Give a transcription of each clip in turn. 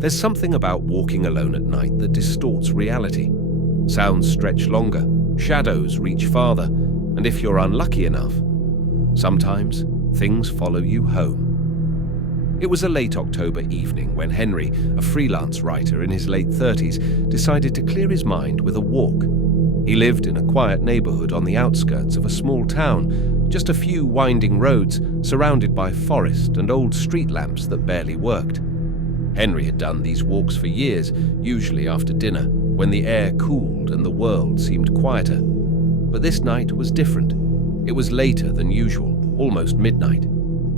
There's something about walking alone at night that distorts reality. Sounds stretch longer, shadows reach farther, and if you're unlucky enough, sometimes things follow you home. It was a late October evening when Henry, a freelance writer in his late 30s, decided to clear his mind with a walk. He lived in a quiet neighborhood on the outskirts of a small town, just a few winding roads surrounded by forest and old street lamps that barely worked. Henry had done these walks for years, usually after dinner, when the air cooled and the world seemed quieter. But this night was different. It was later than usual, almost midnight.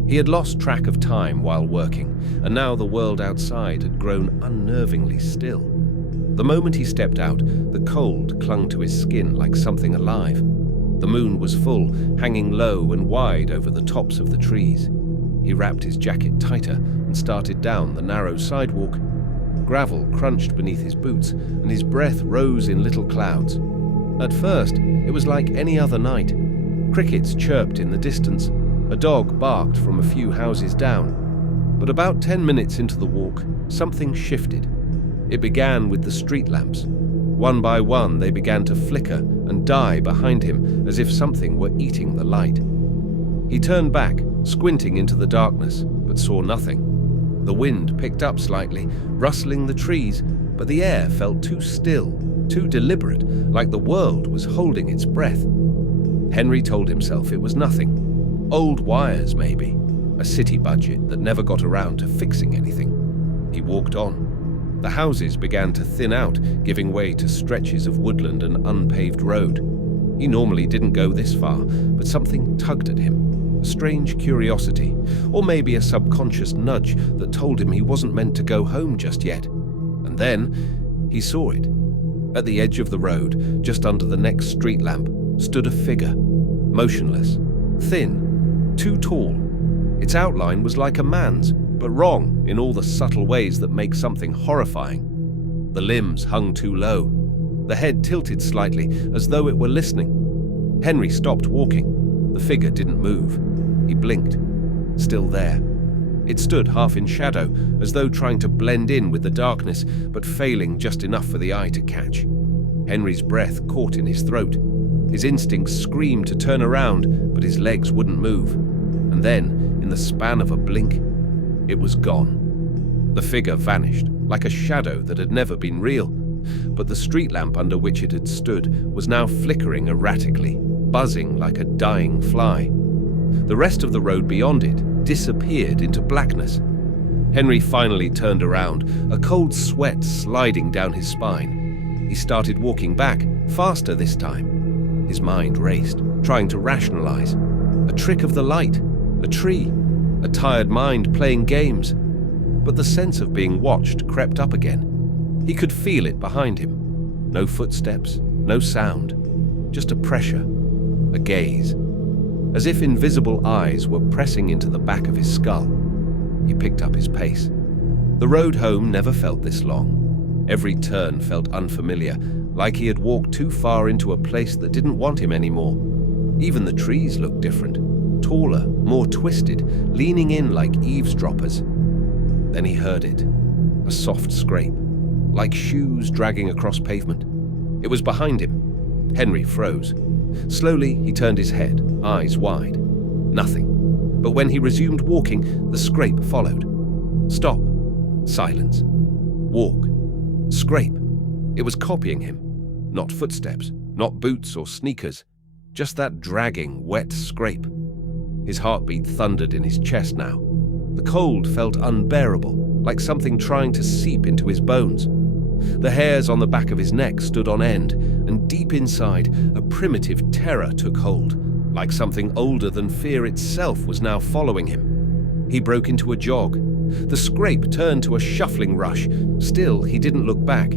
He had lost track of time while working, and now the world outside had grown unnervingly still. The moment he stepped out, the cold clung to his skin like something alive. The moon was full, hanging low and wide over the tops of the trees. He wrapped his jacket tighter and started down the narrow sidewalk. Gravel crunched beneath his boots, and his breath rose in little clouds. At first, it was like any other night. Crickets chirped in the distance. A dog barked from a few houses down. But about 10 minutes into the walk, something shifted. It began with the street lamps. One by one, they began to flicker and die behind him as if something were eating the light. He turned back, squinting into the darkness, but saw nothing. The wind picked up slightly, rustling the trees, but the air felt too still, too deliberate, like the world was holding its breath. Henry told himself it was nothing. Old wires, maybe. A city budget that never got around to fixing anything. He walked on. The houses began to thin out, giving way to stretches of woodland and unpaved road. He normally didn't go this far, but something tugged at him. A strange curiosity, or maybe a subconscious nudge that told him he wasn't meant to go home just yet. And then he saw it. At the edge of the road, just under the next street lamp, stood a figure, motionless, thin, too tall. Its outline was like a man's, but wrong in all the subtle ways that make something horrifying. The limbs hung too low. The head tilted slightly, as though it were listening. Henry stopped walking. The figure didn't move. He blinked. Still there. It stood half in shadow, as though trying to blend in with the darkness, but failing just enough for the eye to catch. Henry's breath caught in his throat. His instincts screamed to turn around, but his legs wouldn't move. And then, in the span of a blink, it was gone. The figure vanished, like a shadow that had never been real. But the street lamp under which it had stood was now flickering erratically, buzzing like a dying fly. The rest of the road beyond it disappeared into blackness. Henry finally turned around, a cold sweat sliding down his spine. He started walking back, faster this time. His mind raced, trying to rationalize. A trick of the light, a tree, a tired mind playing games. But the sense of being watched crept up again. He could feel it behind him. No footsteps, no sound, just a pressure, a gaze. As if invisible eyes were pressing into the back of his skull. He picked up his pace. The road home never felt this long. Every turn felt unfamiliar, like he had walked too far into a place that didn't want him anymore. Even the trees looked different, taller, more twisted, leaning in like eavesdroppers. Then he heard it, a soft scrape, like shoes dragging across pavement. It was behind him. Henry froze. Slowly, he turned his head, eyes wide. Nothing. But when he resumed walking, the scrape followed. Stop. Silence. Walk. Scrape. It was copying him. Not footsteps, not boots or sneakers. Just that dragging, wet scrape. His heartbeat thundered in his chest now. The cold felt unbearable, like something trying to seep into his bones. The hairs on the back of his neck stood on end, and deep inside, a primitive terror took hold, like something older than fear itself was now following him. He broke into a jog. The scrape turned to a shuffling rush. Still, he didn't look back.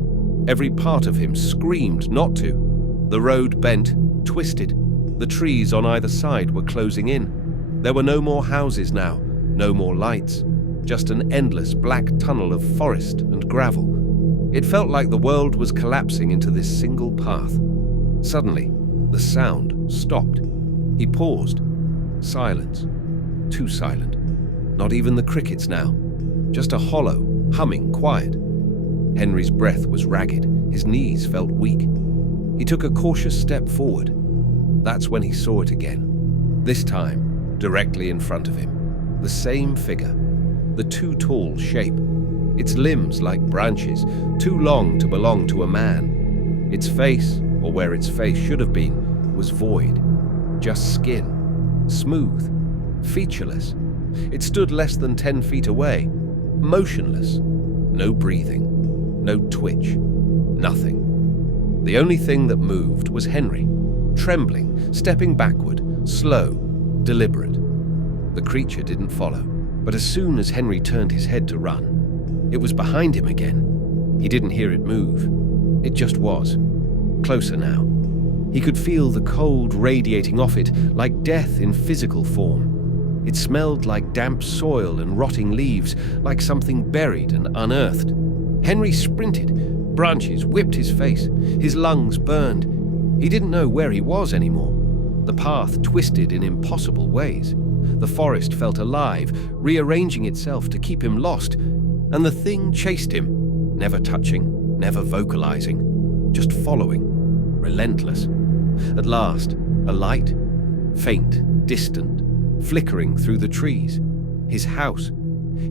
Every part of him screamed not to. The road bent, twisted. The trees on either side were closing in. There were no more houses now, no more lights, just an endless black tunnel of forest and gravel. It felt like the world was collapsing into this single path. Suddenly, the sound stopped. He paused. Silence. Too silent. Not even the crickets now. Just a hollow, humming quiet. Henry's breath was ragged, his knees felt weak. He took a cautious step forward. That's when he saw it again. This time, directly in front of him. The same figure, the too tall shape. Its limbs like branches, too long to belong to a man. Its face, or where its face should have been, was void. Just skin, smooth, featureless. It stood less than 10 feet away, motionless. No breathing, no twitch, nothing. The only thing that moved was Henry, trembling, stepping backward, slow, deliberate. The creature didn't follow, but as soon as Henry turned his head to run, it was behind him again. He didn't hear it move. It just was. Closer now. He could feel the cold radiating off it like death in physical form. It smelled like damp soil and rotting leaves, like something buried and unearthed. Henry sprinted. Branches whipped his face. His lungs burned. He didn't know where he was anymore. The path twisted in impossible ways. The forest felt alive, rearranging itself to keep him lost. And the thing chased him, never touching, never vocalizing, just following, relentless. At last, a light, faint, distant, flickering through the trees. His house.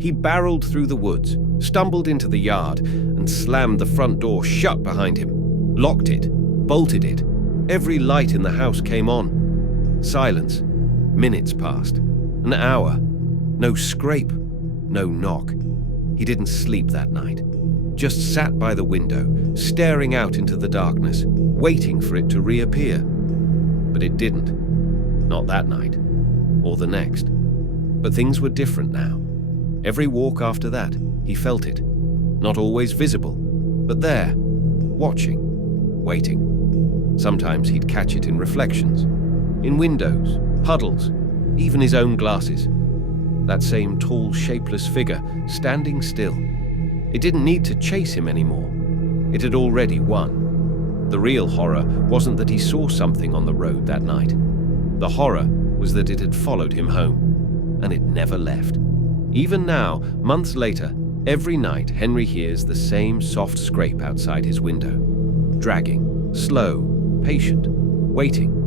He barreled through the woods, stumbled into the yard, and slammed the front door shut behind him. Locked it, bolted it. Every light in the house came on. Silence. Minutes passed. An hour. No scrape. No knock. He didn't sleep that night. Just sat by the window, staring out into the darkness, waiting for it to reappear. But it didn't. Not that night. Or the next. But things were different now. Every walk after that, he felt it. Not always visible, but there, watching, waiting. Sometimes he'd catch it in reflections, in windows, puddles, even his own glasses. That same tall, shapeless figure, standing still. It didn't need to chase him anymore. It had already won. The real horror wasn't that he saw something on the road that night. The horror was that it had followed him home, and it never left. Even now, months later, every night Henry hears the same soft scrape outside his window. Dragging, slow, patient, waiting.